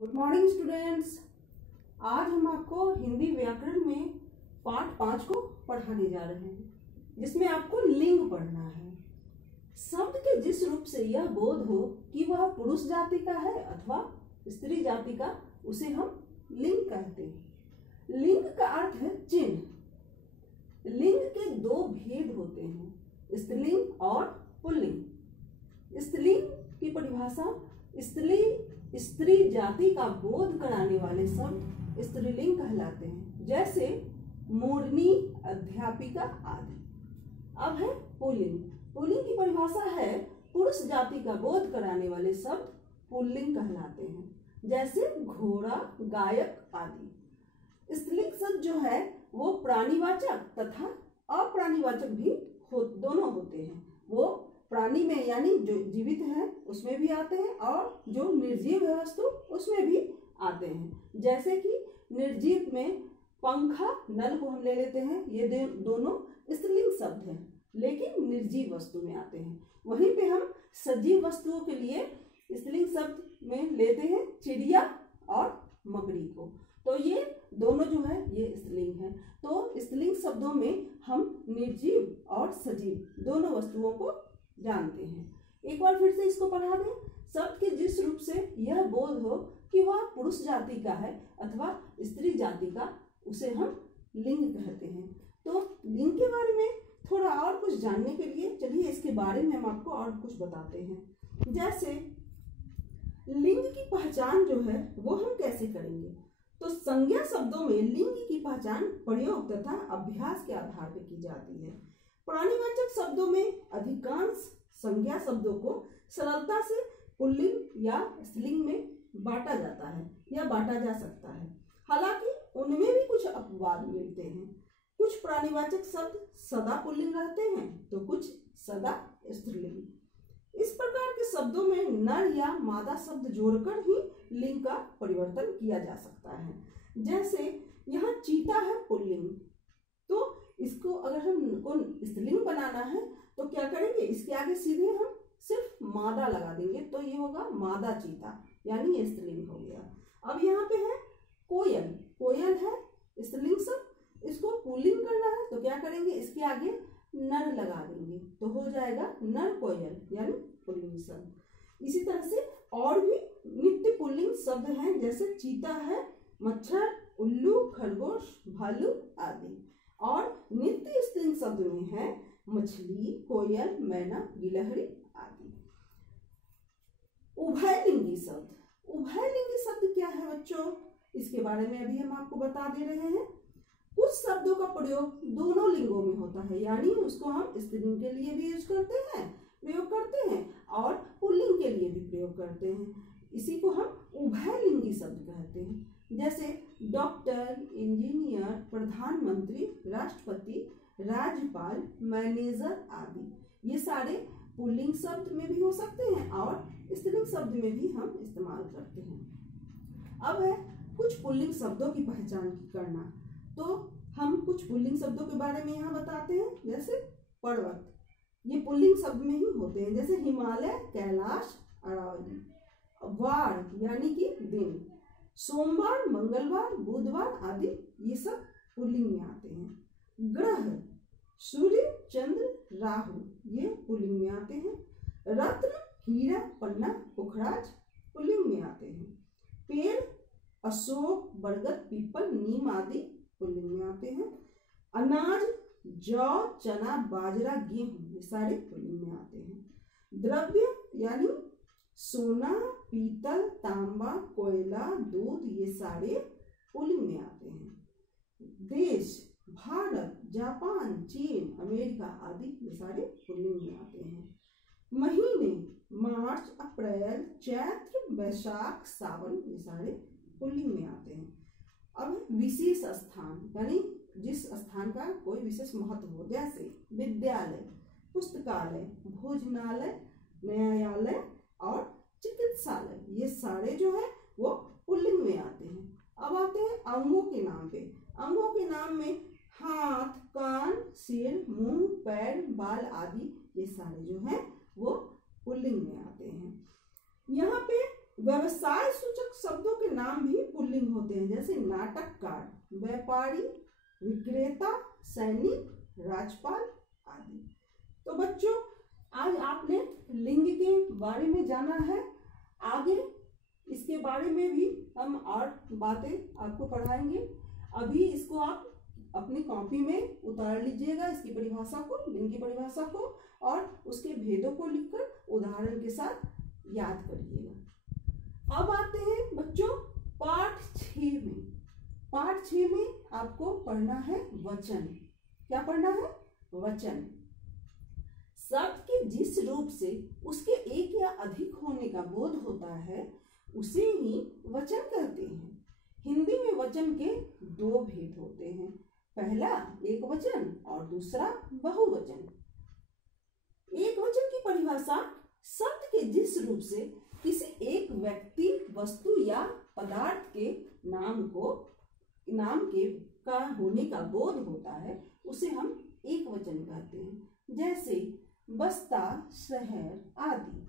Good morning students. आज हम आपको हिंदी व्याकरण में पाठ 5 को पढ़ाने जा रहे हैं, जिसमें आपको लिंग पढ़ना है। शब्द के जिस रूप से यह बोध हो कि वह पुरुष जाति का है अथवा स्त्री जाति का, उसे हम लिंग कहते हैं। लिंग का अर्थ है चिन्ह। लिंग के दो भेद होते हैं, स्त्रीलिंग और पुल्लिंग। स्त्रीलिंग की परिभाषा स्त्री जाति का बोध कराने वाले शब्द स्त्रीलिंग कहलाते हैं, जैसे मोरनी, अध्यापिका आदि। अब है पुल्लिंग। पुल्लिंग की परिभाषा है पुरुष जाति का बोध कराने वाले शब्द पुल्लिंग कहलाते हैं, जैसे घोड़ा, गायक आदि। स्त्रीलिंग शब्द जो है वो प्राणीवाचक तथा अप्राणीवाचक भी दोनों होते हैं। वो प्राणी में यानी जो जीवित है उसमें भी आते हैं और जो निर्जीव है वस्तु उसमें भी आते हैं। जैसे कि निर्जीव में पंखा, नल को हम ले लेते हैं, ये दोनों स्त्रीलिंग शब्द हैं, लेकिन निर्जीव वस्तु में आते हैं। वहीं पे हम सजीव वस्तुओं के लिए स्त्रीलिंग शब्द में लेते हैं चिड़िया और मकड़ी को। तो ये दोनों जो है ये स्त्रीलिंग है। तो स्त्रीलिंग शब्दों में हम निर्जीव और सजीव दोनों वस्तुओं को जानते हैं। एक बार फिर से इसको पढ़ा दें। शब्द के जिस रूप से यह बोध हो कि वह पुरुष जाति का है अथवा स्त्री जाति का, उसे हम लिंग कहते हैं। तो लिंग के बारे में थोड़ा और कुछ जानने के लिए चलिए इसके बारे में हम आपको और कुछ बताते हैं। जैसे लिंग की पहचान जो है वो हम कैसे करेंगे, तो संज्ञा शब्दों में लिंग की पहचान प्रयोग तथा अभ्यास के आधार पर की जाती है। प्राणीवाचक शब्दों में अधिकांश संज्ञा शब्दों को सरलता से पुल्लिंग या स्त्रीलिंग में बांटा जाता है या बांटा जा सकता है। हालांकि उनमें भी कुछ अपवाद मिलते हैं। कुछ प्राणीवाचक शब्द सदा पुल्लिंग रहते हैं तो कुछ सदा स्त्रीलिंग। इस प्रकार के शब्दों में नर या मादा शब्द जोड़कर ही लिंग का परिवर्तन किया जा सकता है। जैसे यहाँ चीता है पुल्लिंग, तो इसको अगर हमको स्त्रीलिंग बनाना है तो क्या करेंगे, इसके आगे सीधे हम सिर्फ मादा लगा देंगे तो ये होगा मादा चीता, यानी ये स्त्रीलिंग हो गया। अब यहाँ पे है कोयल। कोयल है स्त्रीलिंग शब्द, इसको पुल्लिंग करना है तो क्या करेंगे, इसके आगे नर लगा देंगे तो हो जाएगा नर कोयल, यानी पुल्लिंग शब्द। इसी तरह से और भी नित्य पुल्लिंग शब्द हैं, जैसे चीता है, मच्छर, उल्लू, खरगोश, भालू आदि। और नित्य स्त्रीलिंग शब्द में है मछली, कोयल, मैना, गिलहरी आदि। उभयलिंगी शब्द। उभयलिंगी शब्द क्या है बच्चों, इसके बारे में अभी हम आपको बता दे रहे हैं। कुछ शब्दों का प्रयोग दोनों लिंगों में होता है, यानी उसको हम स्त्रीलिंग के लिए भी यूज करते हैं, प्रयोग करते हैं, और पुल्लिंग के लिए भी प्रयोग करते हैं। इसी को हम उभयलिंगी शब्द कहते हैं। जैसे डॉक्टर, इंजीनियर, प्रधानमंत्री, राष्ट्रपति, राज्यपाल, मैनेजर आदि, ये सारे पुल्लिंग शब्द में भी हो सकते हैं और स्त्रीलिंग शब्द में भी हम इस्तेमाल करते हैं। अब है कुछ पुल्लिंग शब्दों की पहचान करना, तो हम कुछ पुल्लिंग शब्दों के बारे में यहाँ बताते हैं। जैसे पर्वत, ये पुल्लिंग शब्द में ही होते हैं, जैसे हिमालय, कैलाश, अरावली। वार यानी कि दिन, सोमवार, मंगलवार, बुधवार आदि, ये सब पुल्लिंग में आते हैं। ग्रह, सूर्य, चंद्र, राहु, ये पुल्लिंग में आते हैं। रत्न, हीरा, पन्ना, पुखराज पुल्लिंग में आते हैं। पेड़, अशोक, बरगद, पीपल, नीम आदि पुल्लिंग में आते हैं। अनाज, जौ, चना, बाजरा, गेहूं, ये सारे पुल्लिंग में आते हैं। द्रव्य यानी सोना, पीतल, तांबा, कोयला, दूध, ये सारे पुल्लिंग में आते हैं। देश, भारत, जापान, चीन, अमेरिका आदि, ये सारे पुल्लिंग में आते हैं। महीने, मार्च, अप्रैल, चैत्र, वैशाख, सावन, ये सारे पुल्लिंग में आते हैं। अब विशेष स्थान, यानी जिस स्थान का कोई विशेष महत्व हो, जैसे विद्यालय, पुस्तकालय, भोजनालय, न्यायालय और चिकित्सालय, ये सारे जो है वो पुल्लिंग में आते हैं। अब आते हैं अंगों के नाम पे। अंगों के नाम में हाथ, कान, सिर, मुंह, पैर, बाल आदि, ये सारे जो हैं वो पुल्लिंग में आते हैं। यहाँ पे व्यवसाय सूचक शब्दों के नाम भी पुल्लिंग होते हैं, जैसे नाटककार, व्यापारी, विक्रेता, सैनिक, राजपाल आदि। तो बच्चों, आज आपने लिंग के बारे में जाना है। आगे इसके बारे में भी हम और बातें आपको पढ़ाएंगे। अभी इसको आप अपनी कॉपी में उतार लीजिएगा, इसकी परिभाषा को, लिंग की परिभाषा को, और उसके भेदों को लिखकर उदाहरण के साथ याद करिएगा। अब आते हैं बच्चों पाठ 6 में। पाठ 6 में आपको पढ़ना है वचन। क्या पढ़ना है? वचन। शब्द के जिस रूप से उसके एक या अधिक होने का बोध होता है उसे ही वचन कहते हैं। हिंदी में वचन के 2 भेद होते हैं, पहला एक वचन और दूसरा बहुवचन। एक वचन की परिभाषा शब्द के जिस रूप से किसी एक व्यक्ति, वस्तु या पदार्थ के नाम के का होने का बोध होता है उसे हम एक वचन कहते हैं, जैसे बस्ता, शहर आदि।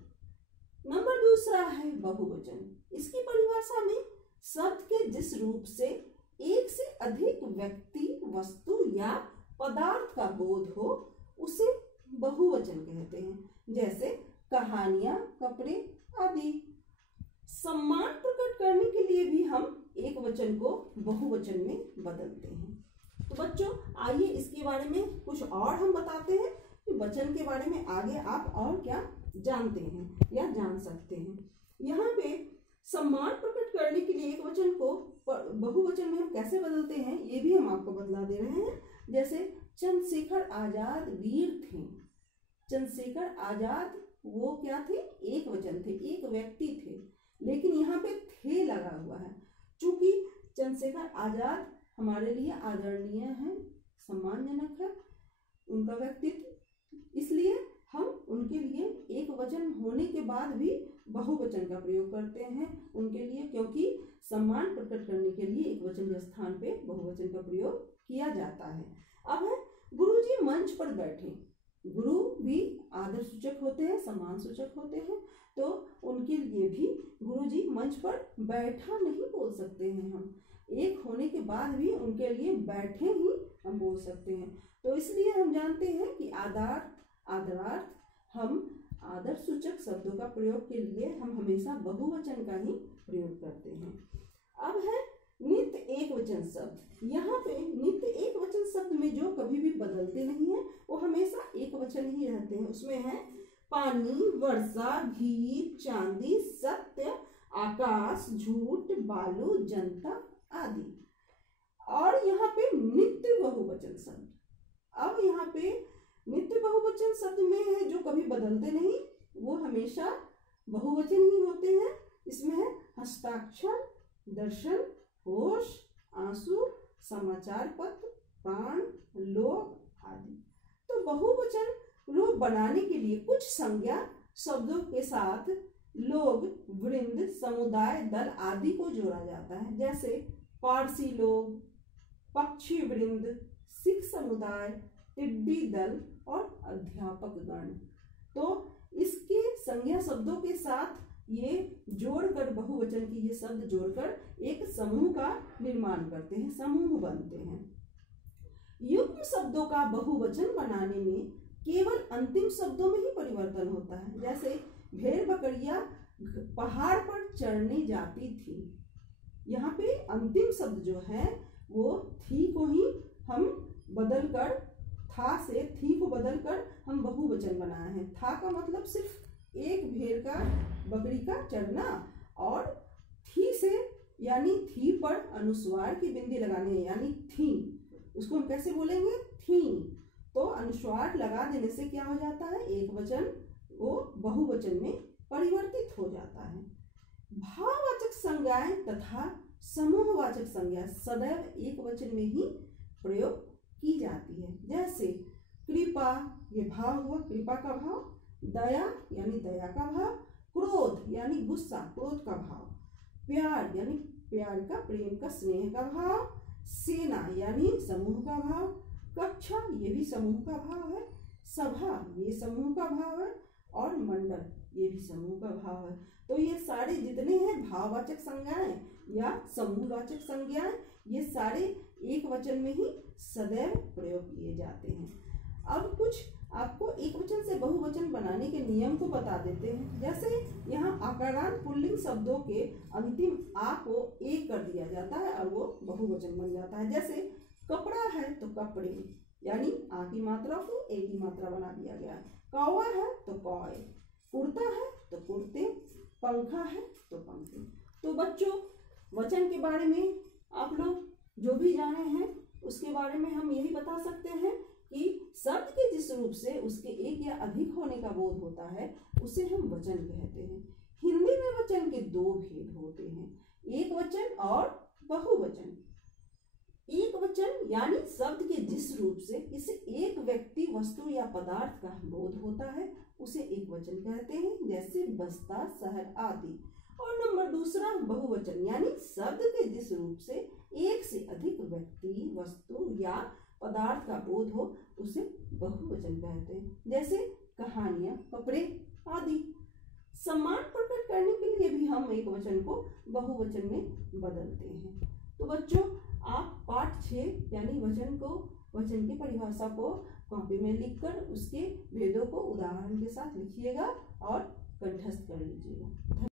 नंबर दूसरा है बहुवचन। इसकी परिभाषा में शब्द के जिस रूप से एक से अधिक व्यक्ति, वस्तु या पदार्थ का बोध हो उसे बहुवचन कहते हैं, जैसे कहानियां, कपड़े आदि। सम्मान प्रकट करने के लिए भी हम एक वचन को बहुवचन में बदलते हैं। तो बच्चों, आइए इसके बारे में कुछ और हम बताते हैं कि वचन के बारे में आगे आप और क्या जानते हैं या जान सकते हैं। यहाँ पे सम्मान प्रकट करने के लिए एक वचन को बहुवचन में हम कैसे बदलते हैं ये भी हम आपको बतला दे रहे हैं। जैसे चंद्रशेखर आजाद वीर थे। चंद्रशेखर आजाद वो क्या थे? एक वचन थे, एक व्यक्ति थे, लेकिन यहाँ पे थे लगा हुआ है। चूंकि चंद्रशेखर आजाद हमारे लिए आदरणीय है, सम्मानजनक है उनका व्यक्तित्व, इसलिए हम उनके लिए एक वचन होने के बाद भी बहुवचन का प्रयोग करते हैं उनके लिए, क्योंकि सम्मान प्रकट करने के लिए एक वचन के स्थान पे बहुवचन का प्रयोग किया जाता है। अब है गुरुजी मंच पर बैठे। गुरु भी आदर सूचक होते हैं, सम्मान सूचक होते हैं, तो उनके लिए भी गुरुजी मंच पर बैठा नहीं बोल सकते हैं हम, एक होने के बाद भी उनके लिए बैठे ही हम बोल सकते हैं। तो इसलिए हम जानते हैं कि आदरार्थ हम आदर सूचक शब्दों का प्रयोग के लिए हम हमेशा बहुवचन का ही प्रयोग करते हैं। अब है नित्य एक वचन शब्द। यहाँ पे नित्य एक वचन शब्द में जो कभी भी बदलते नहीं है वो हमेशा एक वचन ही रहते हैं। उसमें है पानी, वर्षा, घी, चांदी, सत्य, आकाश, झूठ, बालू, जनता आदि। और यहाँ पे नित्य बहुवचन शब्द। अब यहाँ पे नित्य बहुवचन शब्द में है जो कभी बदलते नहीं, वो हमेशा बहुवचन ही होते हैं। इसमें है हस्ताक्षर, दर्शन, होश, आंसू, समाचार पत्र, प्राण, लोग आदि। तो बहुवचन रूप बनाने के लिए कुछ संज्ञा शब्दों के साथ लोग, वृंद, समुदाय, दल आदि को जोड़ा जाता है, जैसे पारसी लोग, पक्षी वृंद, सिख समुदाय, टिड्डी दल और अध्यापक गण। तो इसके संज्ञा शब्दों के साथ ये जोड़कर, बहुवचन की ये शब्द जोड़कर एक समूह का निर्माण करते हैं, समूह बनते हैं। युग्म शब्दों का बहुवचन बनाने में केवल अंतिम शब्दों में ही परिवर्तन होता है, जैसे भेड़ बकरियां पहाड़ पर चढ़ने जाती थी। यहाँ पे अंतिम शब्द जो है वो थी को ही हम बदलकर, था से थी को बदलकर हम बहुवचन बनाए हैं। था का मतलब सिर्फ एक भेड़ का, बकरी का चढ़ना, और थी से यानी थी पर अनुस्वार की बिंदी लगाने, यानी थी, उसको हम कैसे बोलेंगे? थी। तो अनुस्वार लगा देने से क्या हो जाता है? एक वचन वो बहुवचन में परिवर्तित हो जाता है। भाववाचक संज्ञाएं तथा समूहवाचक संज्ञा सदैव एक वचन में ही प्रयोग की जाती है, जैसे कृपा, ये भाव हुआ, कृपा का भाव, दया यानी दया का भाव, क्रोध यानी गुस्सा, क्रोध का भाव, प्यार यानी प्यार का, प्रेम का, स्नेह का भाव, सेना यानी समूह का भाव, कक्षा ये भी समूह का भाव है, सभा ये समूह का भाव है, और मंडल ये भी समूह का भाव है। तो ये सारे जितने हैं भाववाचक संज्ञाएं या समूहवाचक संज्ञाएं, ये सारे एक वचन में ही सदैव प्रयोग किए जाते हैं। अब कुछ आपको एक वचन से बहुवचन बनाने के नियम को बता देते हैं। जैसे यहाँ आकारांत पुल्लिंग शब्दों के अंतिम आ को ए कर दिया जाता है और वो बहुवचन बन जाता है। जैसे कपड़ा है तो कपड़े, यानी आ की मात्रा को ए की मात्रा बना दिया गया है। कौवा है तो कौए, कुर्ता है तो कुर्ते, पंखा है तो पंखे। तो बच्चों, वचन के बारे में आप लोग जो भी जाने हैं उसके बारे में हम यही बता सकते हैं कि शब्द के जिस रूप से उसके एक या अधिक होने का बोध होता है उसे हम वचन कहते हैं। हिंदी में वचन के दो भेद होते हैं, एक वचन और बहुवचन। एक वचन यानी शब्द के जिस रूप से इसे एक व्यक्ति, वस्तु या पदार्थ का बोध होता है उसे एक वचन कहते हैं, जैसे बस्ता, शहर आदि। और नंबर दूसरा बहुवचन, यानी शब्द के जिस रूप से एक से अधिक व्यक्ति, वस्तु या पदार्थ का बोध हो उसे बहुवचन कहते हैं, जैसे कहानियां, कपड़े आदि। सम्मान प्रकट करने के लिए भी हम एक वचन को बहुवचन में बदलते हैं। तो बच्चों, आप पाठ 6 यानी वचन की परिभाषा को कॉपी में लिखकर उसके भेदों को उदाहरण के साथ लिखिएगा और कंठस्थ कर लीजिएगा।